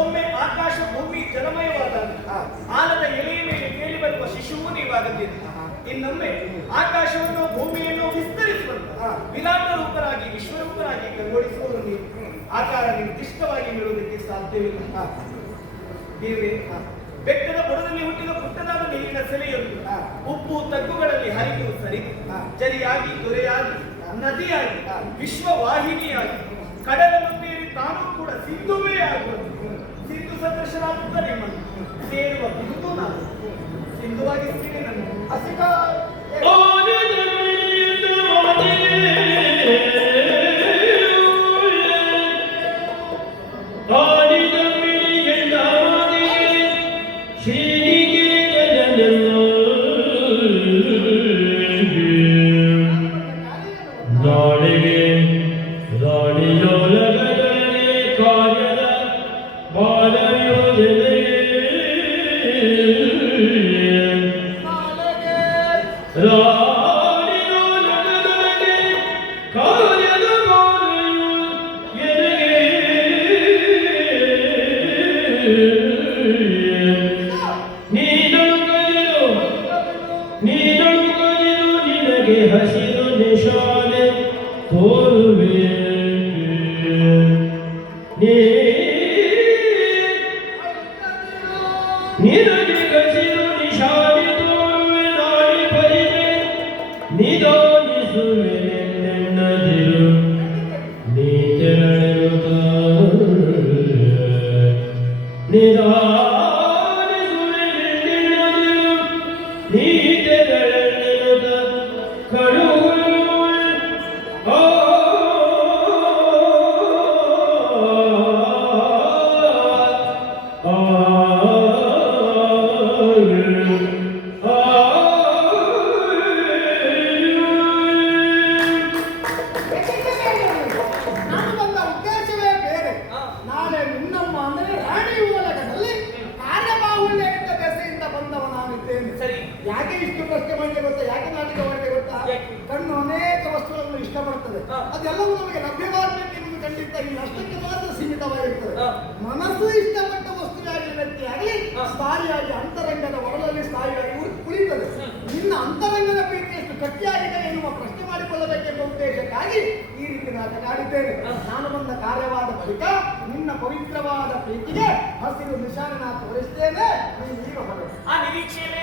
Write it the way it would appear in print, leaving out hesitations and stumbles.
ಒಮ್ಮೆ ಆಕಾಶ ಭೂಮಿ ಜಲಮಯವಾದಾಗ ಆಲದ ಎಲೆಯ ಮೇಲೆ ಕೇಳಿ ಬರುವ ಶಿಶುವು ನೀವಾಗಲಿಲ್ಲ. ಇನ್ನೊಮ್ಮೆ ಆಕಾಶವನ್ನು ಭೂಮಿಯನ್ನು ವಿಸ್ತರಿಸುವಂತ ವಿರಾಟ ರೂಪರಾಗಿ ವಿಶ್ವರೂಪರಾಗಿ ಕಂಗೊಳಿಸುವವರು ನೀವು. ಆಕಾರ ನಿರ್ದಿಷ್ಟವಾಗಿ ಹೇಳುವುದಕ್ಕೆ ಸಾಧ್ಯವಿಲ್ಲ. ದೇವೇ, ಬೆಟ್ಟದ ಬುಡದಲ್ಲಿ ಹುಟ್ಟಿದ ಪುಟ್ಟದಾದ ನೀರಿನ ಸೆಲೆಯೊಂದು ಉಪ್ಪು ತಗ್ಗುಗಳಲ್ಲಿ ಹರಿದು ಸರಿದು ಜರಿಯಾಗಿ ದೊರೆಯಾಗಿ ನದಿಯಾಗಿ ವಿಶ್ವವಾಹಿನಿಯಾಗಿ ಕಡಲನ್ನು ಮೀರಿ ತಾನೂ ಕೂಡ ಸಿಂಧುವೇ ಆಗುವುದು. ಸಿಂಧು ಸದೃಶರಾಗುತ್ತ ನಿಮ್ಮನ್ನು ಸೇರುವ ಬಿಂದು ನಾನು ಸಿಂಧುವಾಗಿರ್ತೀನಿ. ನನ್ನ ಹಸಿರು ನಿಶಾನೆ ತೋರುವೆ ನಿನಗೆ ಹಸಿರು ನಿಶಾನೆ ತೋರುವೆ ನಾಡಿ ಪರಿವೆ ನಿಧಾನಿಸುವೆ ನೆನ್ನದಿರು ನೀ ತೆರಳಿರುತ್ತ ನಿಧಾನಿಸುವೆ ನೆನ್ನದಿರು ನೀ ತೆರಳಿರುತ್ತ ಯಾಕೆ ಇಷ್ಟು ಪ್ರಶ್ನೆ ಮಾಡಿದೆ ಗೊತ್ತಾ? ಯಾಕೆ ನಾಟಕ ಮಾಡಿದೆ ಗೊತ್ತಾ? ಕಣ್ಣು ಅನೇಕ ವಸ್ತುಗಳನ್ನು ಇಷ್ಟಪಡುತ್ತದೆ. ಅದೆಲ್ಲವೂ ನಮಗೆ ಲಭ್ಯವಾಗಬೇಕೆಂಬುದು ಖಂಡಿತ ಈ ಅಷ್ಟಕ್ಕೆ ಮಾತ್ರ ಸೀಮಿತವಾಗಿರುತ್ತದೆ. ಮನಸ್ಸು ಇಷ್ಟಪಟ್ಟ ವಸ್ತುವಾಗಿ ವ್ಯಕ್ತಿಯಾಗಲಿ ಸ್ಥಾಯಿಯಾಗಿ ಅಂತರಂಗದ ಒಡಲಲ್ಲಿ ಸ್ಥಾಯಿಯಾಗಿ ಉಳಿತದೆ. ನಿನ್ನ ಅಂತರಂಗದ ಪ್ರೀತಿಯಷ್ಟು ಗಟ್ಟಿಯಾಗಿದೆ ಎನ್ನುವ ಪ್ರಶ್ನೆ ಮಾಡಿಕೊಳ್ಳಬೇಕೆಂಬ ಉದ್ದೇಶಕ್ಕಾಗಿ ಈ ರೀತಿ ನಾಟಕ ಆಡಿದ್ದೇನೆ. ನಾನು ಬಂದ ಕಾರ್ಯವಾದ ಬಳಿಕ ನಿನ್ನ ಪವಿತ್ರವಾದ ಪ್ರೀತಿಗೆ ಹಸಿರು ನಿಶಾನೆ ನಾನು ತೋರಿಸ್ತೇನೆ. ನೀನು ಈಗ ಹೊರಗೆ ಆ ನಿರೀಕ್ಷೆಯಲ್ಲಿ